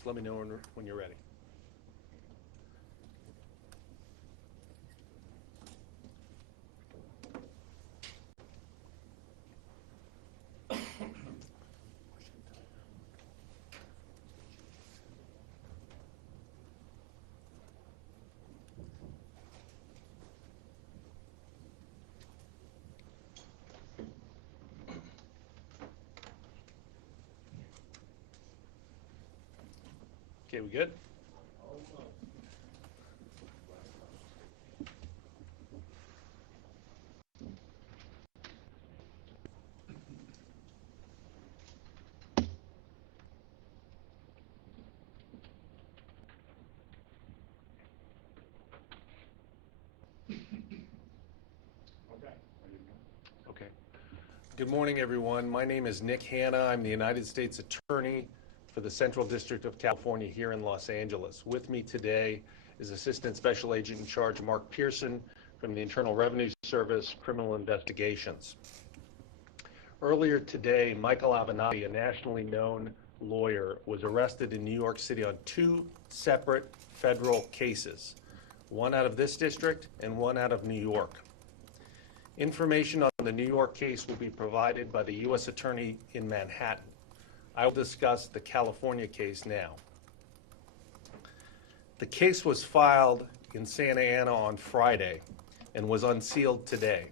Just let me know when you're ready. Okay, we good? Okay. Good morning, everyone. My name is Nick Hanna. I'm the United States Attorney for the Central District of California here in Los Angeles. With me today is Assistant Special Agent in Charge Mark Pearson from the Internal Revenue Service, Criminal Investigations. Earlier today, Michael Avenatti, a nationally known lawyer, was arrested in New York City on two separate federal cases, one out of this district and one out of New York. Information on the New York case will be provided by the U.S. Attorney in Manhattan. I will discuss the California case now. The case was filed in Santa Ana on Friday and was unsealed today.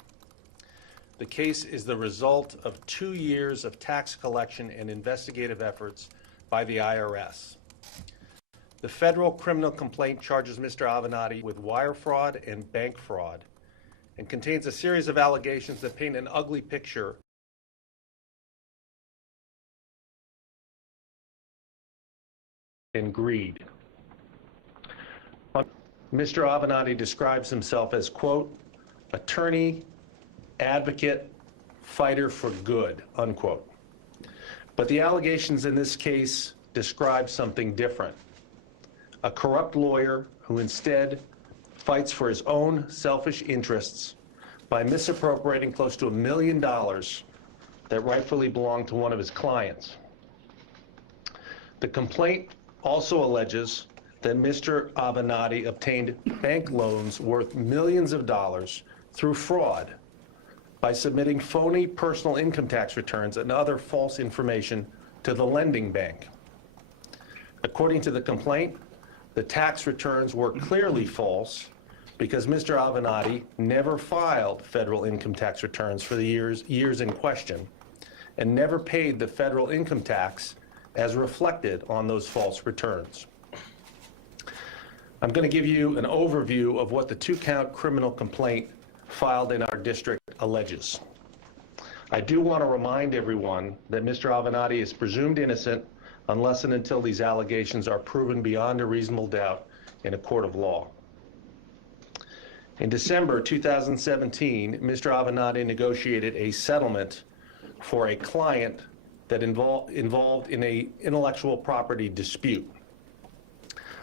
The case is the result of 2 years of tax collection and investigative efforts by the IRS. The federal criminal complaint charges Mr. Avenatti with wire fraud and bank fraud and contains a series of allegations that paint an ugly picture and greed. Mr. Avenatti describes himself as, quote, attorney, advocate, fighter for good, unquote. But the allegations in this case describe something different. A corrupt lawyer who instead fights for his own selfish interests by misappropriating close to $1 million that rightfully belonged to one of his clients. The complaint also alleges that Mr. Avenatti obtained bank loans worth millions of dollars through fraud by submitting phony personal income tax returns and other false information to the lending bank. According to the complaint, the tax returns were clearly false because Mr. Avenatti never filed federal income tax returns for the years in question and never paid the federal income tax as reflected on those false returns. I'm going to give you an overview of what the two-count criminal complaint filed in our district alleges. I do want to remind everyone that Mr. Avenatti is presumed innocent unless and until these allegations are proven beyond a reasonable doubt in a court of law. In December 2017, Mr. Avenatti negotiated a settlement for a client that involved in an intellectual property dispute.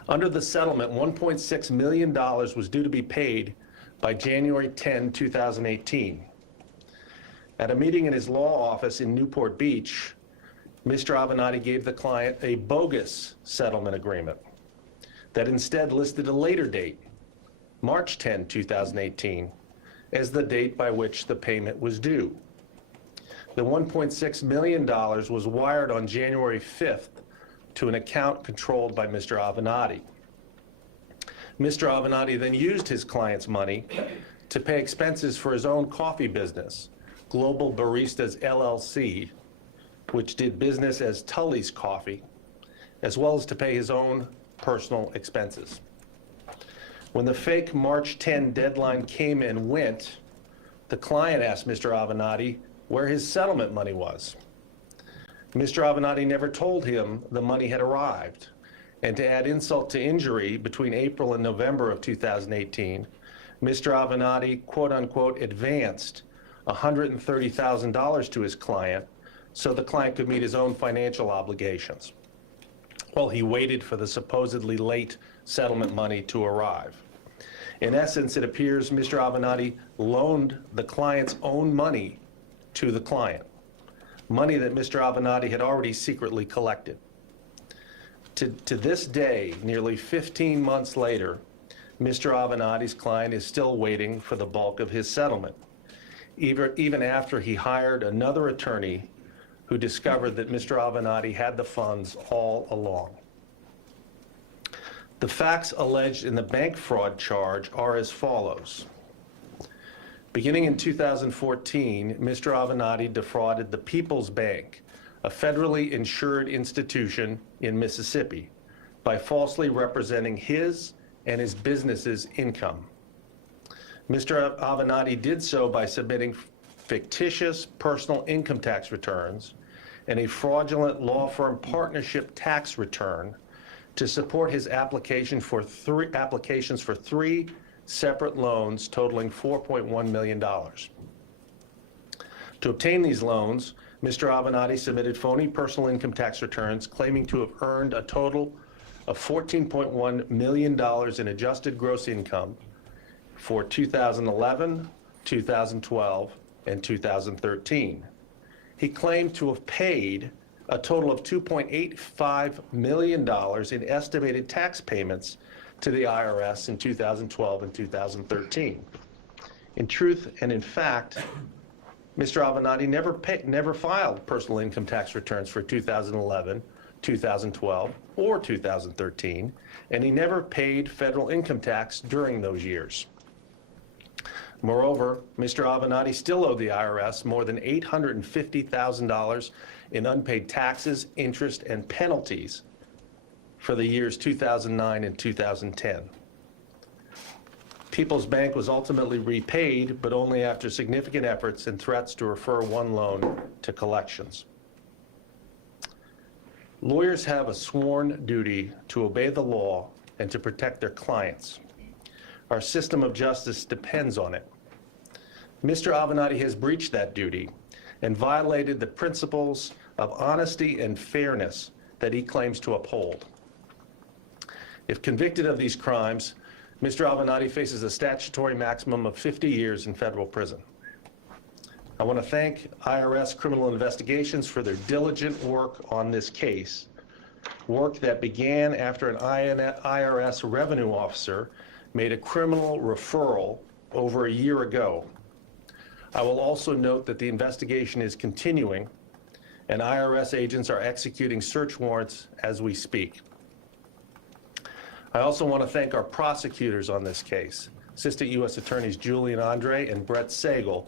Under the settlement, $1.6 million was due to be paid by January 10, 2018. At a meeting in his law office in Newport Beach, Mr. Avenatti gave the client a bogus settlement agreement that instead listed a later date, March 10, 2018, as the date by which the payment was due. The $1.6 million was wired on January 5th to an account controlled by Mr. Avenatti. Mr. Avenatti then used his client's money to pay expenses for his own coffee business, Global Baristas LLC, which did business as Tully's Coffee, as well as to pay his own personal expenses. When the fake March 10 deadline came and went, the client asked Mr. Avenatti where his settlement money was. Mr. Avenatti never told him the money had arrived. And to add insult to injury, between April and November of 2018, Mr. Avenatti, quote unquote, advanced $130,000 to his client so the client could meet his own financial obligations while he waited for the supposedly late settlement money to arrive. In essence, it appears Mr. Avenatti loaned the client's own money to the client, money that Mr. Avenatti had already secretly collected. To this day, nearly 15 months later, Mr. Avenatti's client is still waiting for the bulk of his settlement, even after he hired another attorney who discovered that Mr. Avenatti had the funds all along. The facts alleged in the bank fraud charge are as follows. Beginning in 2014, Mr. Avenatti defrauded the People's Bank, a federally insured institution in Mississippi, by falsely representing his and his business's income. Mr. Avenatti did so by submitting fictitious personal income tax returns and a fraudulent law firm partnership tax return to support his applications for three separate loans totaling $4.1 million. To obtain these loans, Mr. Avenatti submitted phony personal income tax returns claiming to have earned a total of $14.1 million in adjusted gross income for 2011, 2012, and 2013. He claimed to have paid a total of $2.85 million in estimated tax payments to the IRS in 2012 and 2013. In truth and in fact, Mr. Avenatti never filed personal income tax returns for 2011, 2012, or 2013, and he never paid federal income tax during those years. Moreover, Mr. Avenatti still owed the IRS more than $850,000 in unpaid taxes, interest, and penalties for the years 2009 and 2010. People's Bank was ultimately repaid, but only after significant efforts and threats to refer one loan to collections. Lawyers have a sworn duty to obey the law and to protect their clients. Our system of justice depends on it. Mr. Avenatti has breached that duty and violated the principles of honesty and fairness that he claims to uphold. If convicted of these crimes, Mr. Avenatti faces a statutory maximum of 50 years in federal prison. I want to thank IRS Criminal Investigations for their diligent work on this case, work that began after an IRS revenue officer made a criminal referral over a year ago. I will also note that the investigation is continuing and IRS agents are executing search warrants as we speak. I also want to thank our prosecutors on this case, Assistant U.S. Attorneys Julian Andre and Brett Sagal,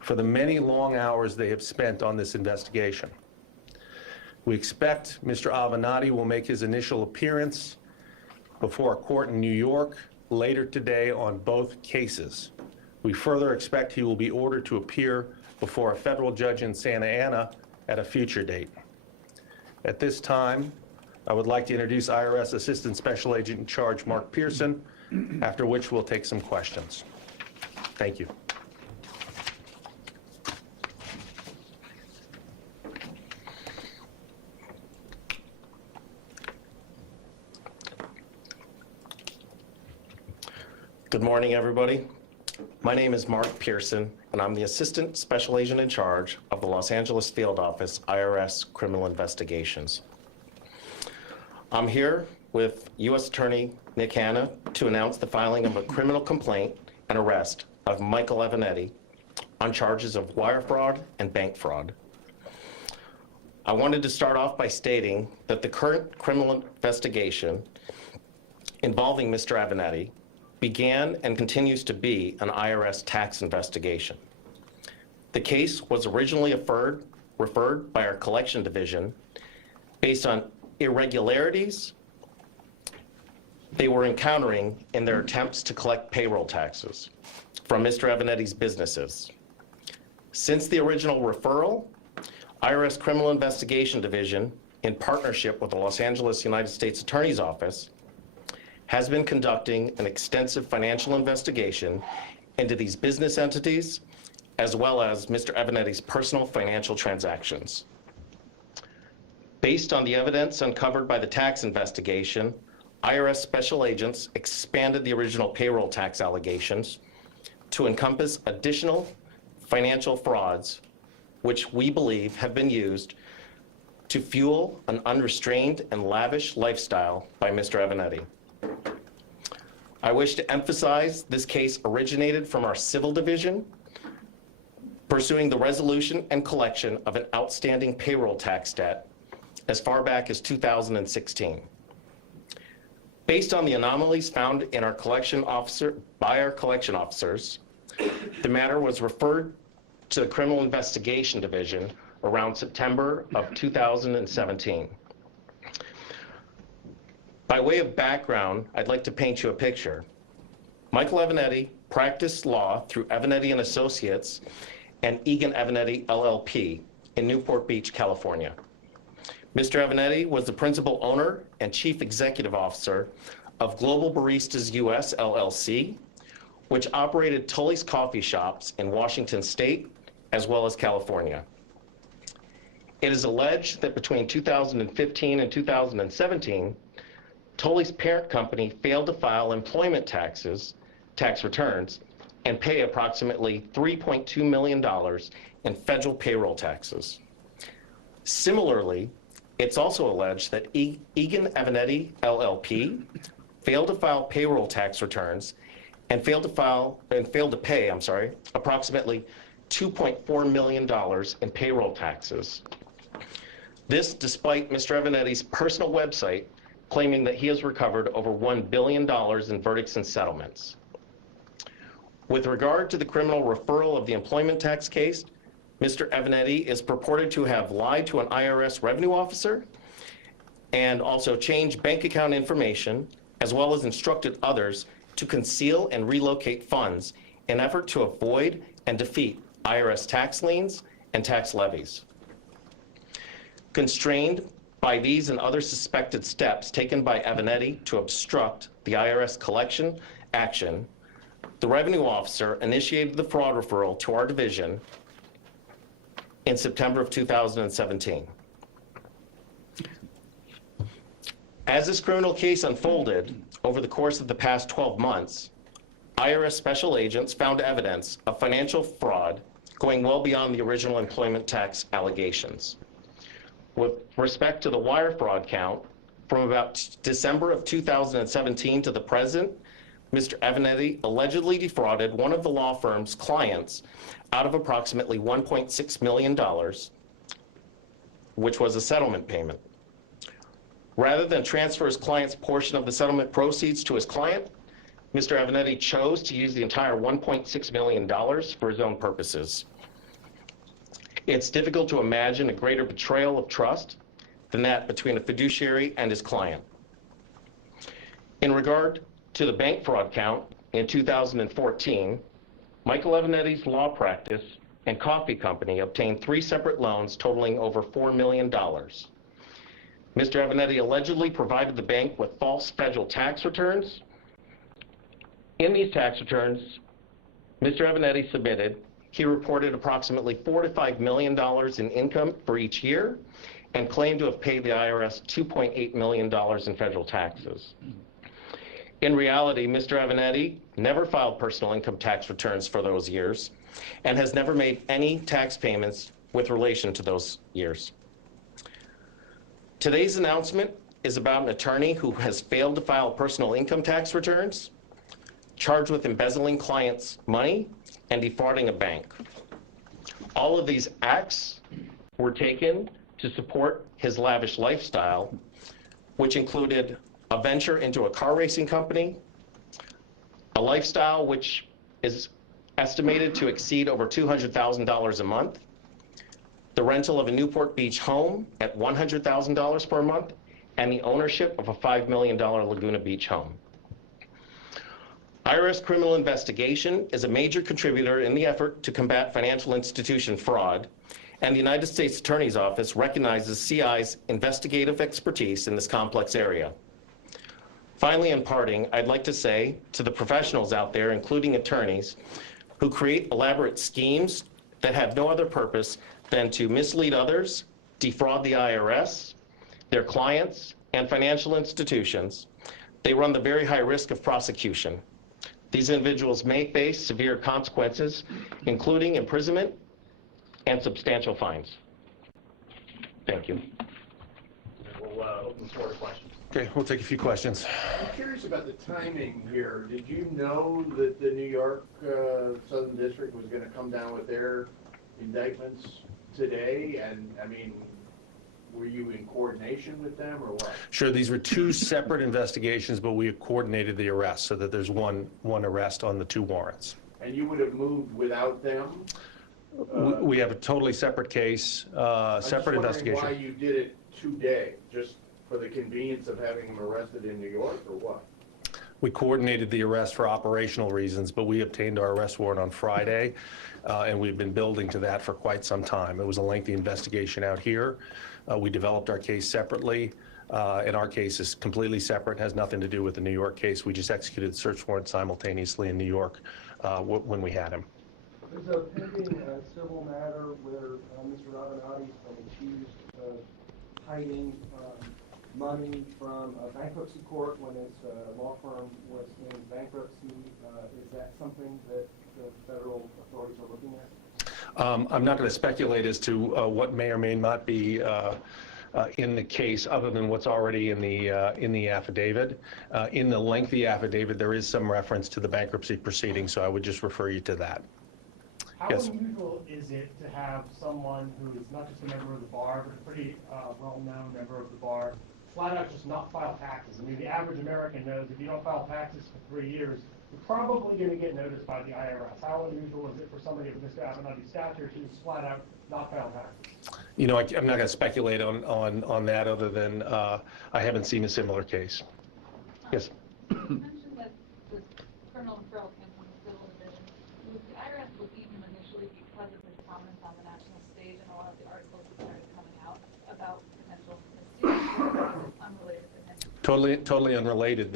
for the many long hours they have spent on this investigation. We expect Mr. Avenatti will make his initial appearance before a court in New York later today on both cases. We further expect he will be ordered to appear before a federal judge in Santa Ana at a future date. At this time, I would like to introduce IRS Assistant Special Agent in Charge Mark Pearson, after which we'll take some questions. Thank you. Good morning, everybody. My name is Mark Pearson, and I'm the Assistant Special Agent in Charge of the Los Angeles Field Office, IRS Criminal Investigations. I'm here with U.S. Attorney Nick Hanna to announce the filing of a criminal complaint and arrest of Michael Avenatti on charges of wire fraud and bank fraud. I wanted to start off by stating that the current criminal investigation involving Mr. Avenatti began and continues to be an IRS tax investigation. The case was originally referred by our collection division based on irregularities they were encountering in their attempts to collect payroll taxes from Mr. Avenatti's businesses. Since the original referral, IRS Criminal Investigation Division, in partnership with the Los Angeles United States Attorney's Office, has been conducting an extensive financial investigation into these business entities, as well as Mr. Avenatti's personal financial transactions. Based on the evidence uncovered by the tax investigation, IRS special agents expanded the original payroll tax allegations to encompass additional financial frauds, which we believe have been used to fuel an unrestrained and lavish lifestyle by Mr. Avenatti. I wish to emphasize this case originated from our civil division, pursuing the resolution and collection of an outstanding payroll tax debt as far back as 2016. Based on the anomalies found in our collection officers, the matter was referred to the Criminal Investigation Division around September of 2017. By way of background, I'd like to paint you a picture. Michael Avenatti practiced law through Avenatti and Associates and Egan Avenatti LLP in Newport Beach, California. Mr. Avenatti was the principal owner and chief executive officer of Global Baristas US LLC, which operated Tully's coffee shops in Washington State as well as California. It is alleged that between 2015 and 2017, Tully's parent company failed to file employment tax returns, and pay approximately $3.2 million in federal payroll taxes. Similarly, it's also alleged that Egan Avenatti LLP failed to file payroll tax returns and failed to pay approximately $2.4 million in payroll taxes. This despite Mr. Avenatti's personal website claiming that he has recovered over $1 billion in verdicts and settlements. With regard to the criminal referral of the employment tax case, Mr. Avenatti is purported to have lied to an IRS revenue officer and also changed bank account information, as well as instructed others to conceal and relocate funds in effort to avoid and defeat IRS tax liens and tax levies. Constrained by these and other suspected steps taken by Avenatti to obstruct the IRS collection action, the revenue officer initiated the fraud referral to our division in September of 2017. As this criminal case unfolded over the course of the past 12 months, IRS special agents found evidence of financial fraud going well beyond the original employment tax allegations. With respect to the wire fraud count, from about December of 2017 to the present, Mr. Avenatti allegedly defrauded one of the law firm's clients out of approximately $1.6 million, which was a settlement payment. Rather than transfer his client's portion of the settlement proceeds to his client, Mr. Avenatti chose to use the entire $1.6 million for his own purposes. It's difficult to imagine a greater betrayal of trust than that between a fiduciary and his client. In regard to the bank fraud count in 2014, Michael Avenatti's law practice and coffee company obtained 3 separate loans totaling over $4 million. Mr. Avenatti allegedly provided the bank with false federal tax returns. In these tax returns, Mr. Avenatti submitted he reported approximately $4 to $5 million in income for each year and claimed to have paid the IRS $2.8 million in federal taxes. In reality, Mr. Avenatti never filed personal income tax returns for those years and has never made any tax payments with relation to those years. Today's announcement is about an attorney who has failed to file personal income tax returns, charged with embezzling clients' money, and defrauding a bank. All of these acts were taken to support his lavish lifestyle, which included a venture into a car racing company, a lifestyle which is estimated to exceed over $200,000 a month, the rental of a Newport Beach home at $100,000 per month, and the ownership of a $5 million Laguna Beach home. IRS criminal investigation is a major contributor in the effort to combat financial institution fraud, and the United States Attorney's Office recognizes CI's investigative expertise in this complex area. Finally, in parting, I'd like to say to the professionals out there, including attorneys, who create elaborate schemes that have no other purpose than to mislead others, defraud the IRS, their clients, and financial institutions, they run the very high risk of prosecution. These individuals may face severe consequences, including imprisonment and substantial fines. Thank you. some sort of questions. Okay, we'll take a few questions. I'm curious about the timing here. Did you know that the New York Southern District was going to come down with their indictments today? And, I mean, were you in coordination with them or what? Sure, these were two separate investigations, but we have coordinated the arrest so that there's one arrest on the two warrants. And you would have moved without them? We have a totally separate case, separate investigation. I'm just wondering why you did it today, just for the convenience of having them arrested in New York, or what? We coordinated the arrest for operational reasons, but we obtained our arrest warrant on Friday, and we've been building to that for quite some time. It was a lengthy investigation out here. We developed our case separately, and our case is completely separate, has nothing to do with the New York case. We just executed the search warrant simultaneously in New York when we had him. There's a pending civil matter where Mr. Avenatti has been accused of hiding money from a bankruptcy court when his law firm was in bankruptcy. Is that something that the federal authorities are looking at? I'm not going to speculate as to what may or may not be in the case, other than what's already in the affidavit. In the lengthy affidavit, there is some reference to the bankruptcy proceeding, so I would just refer you to that. How Yes. unusual is it to have someone who is not just a member of the bar, but a pretty well-known member of the bar, flat out just not file taxes? I mean, the average American knows if you don't file taxes for 3 years, you're probably going to get noticed by the IRS. How unusual is it for somebody of Mr. Avenatti's stature to just flat out not file taxes? You know, I'm not going to speculate on that, other than I haven't seen a similar case. Yes. You mentioned that the criminal referral came from the civil division. Was the IRS looking at him initially because of his prominence on the national stage and a lot of the articles that started coming out about potential misdeeds, unrelated to him? Totally unrelated.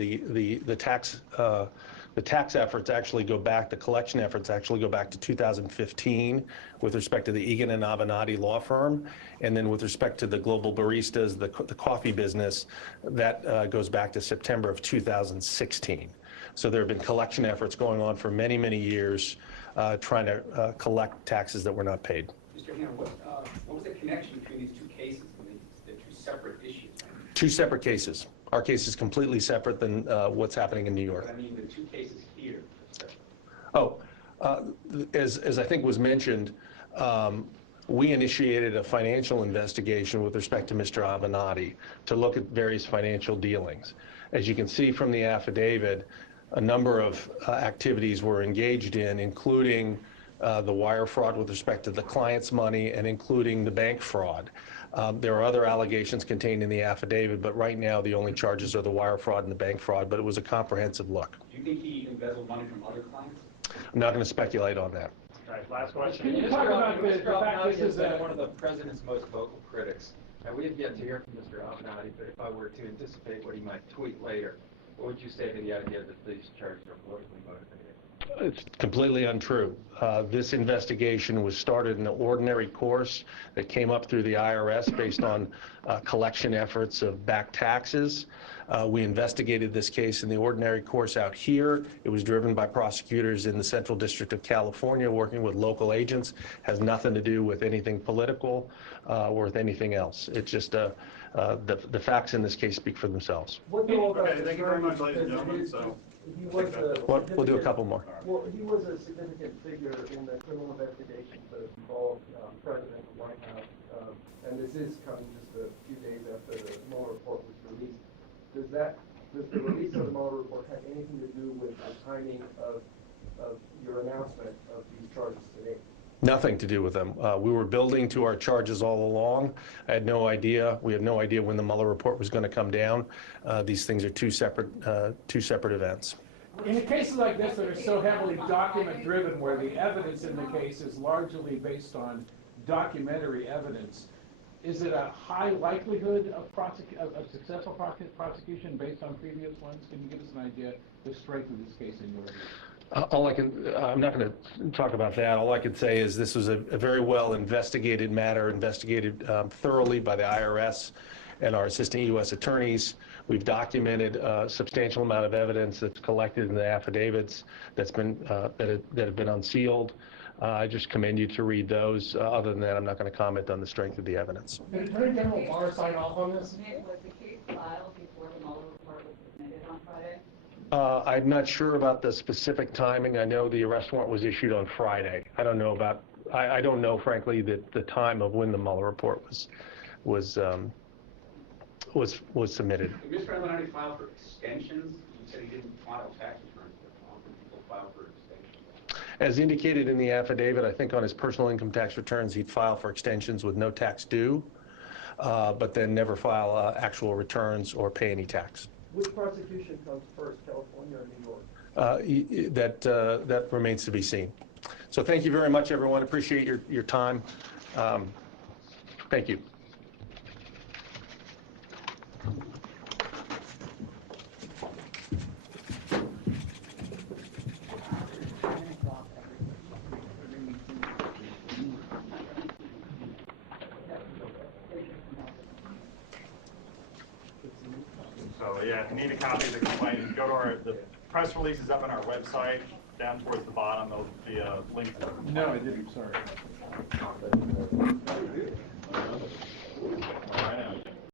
The tax efforts actually go back, the collection efforts actually go back to 2015 with respect to the Egan and Avenatti law firm, and then with respect to the Global Baristas, the coffee business, that goes back to September of 2016. So there have been collection efforts going on for many, many years, trying to collect taxes that were not paid. Mr. Hanna, what was the connection between these two cases? They're two separate issues. Two separate cases. Our case is completely separate than what's happening in New York. But I mean, the two cases here. Oh, as I think was mentioned, we initiated a financial investigation with respect to Mr. Avenatti to look at various financial dealings. As you can see from the affidavit, a number of activities were engaged in, including the wire fraud with respect to the client's money and including the bank fraud. There are other allegations contained in the affidavit, but right now the only charges are the wire fraud and the bank fraud, but it was a comprehensive look. Do you think he embezzled money from other clients? I'm not going to speculate on that. All right, last question. Can you Mr. talk about Avenatti, the Mr. fact Avenatti this has is been one of the president's most vocal critics, and we have yet to hear from Mr. Avenatti, but if I were to anticipate what he might tweet later, what would you say to the idea that these charges are politically motivated? It's completely untrue. This investigation was started in the ordinary course that came up through the IRS based on collection efforts of back taxes. We investigated this case in the ordinary course out here. It was driven by prosecutors in the Central District of California working with local agents. Has nothing to do with anything political or with anything else. It's just the facts in this case speak for themselves. Okay, thank you very much, ladies and gentlemen. He was a We'll do a couple more. Well, he was a significant figure in the criminal investigations that involved President of the White House, and this is coming just a few days after the Mueller report was released. Does the release of the Mueller report have anything to do with the timing of your announcement of these charges today? Nothing to do with them. We were building to our charges all along. I had no idea. We had no idea when the Mueller report was going to come down. These things are two separate events. In cases like this that are so heavily document-driven, where the evidence in the case is largely based on documentary evidence, is it a high likelihood of successful prosecution based on previous ones? Can you give us an idea the strength of this case in your view? I'm not going to talk about that. All I can say is this was a very well investigated matter, investigated thoroughly by the IRS and our assistant U.S. attorneys. We've documented a substantial amount of evidence that's collected in the affidavits that have been unsealed. I just commend you to read those. Other than that, I'm not going to comment on the strength of the evidence. Did Attorney General Barr sign off on this? Was the case filed before the Mueller report was submitted on Friday? I'm not sure about the specific timing. I know the arrest warrant was issued on Friday. I don't know about, I don't know, frankly, the time of when the Mueller report was submitted. Did Mr. Avenatti file for extensions? You said he didn't file tax returns, but often people file for extensions. As indicated in the affidavit, I think on his personal income tax returns, he'd file for extensions with no tax due, but then never file actual returns or pay any tax. Which prosecution comes first, California or New York? That remains to be seen. So thank you very much, everyone. Appreciate your time. Thank you. So yeah, if you need a copy of the complaint, you can go to the press release is up on our website, down towards the bottom, there'll be a link to the complaint. No, I didn't, sorry. All right, now.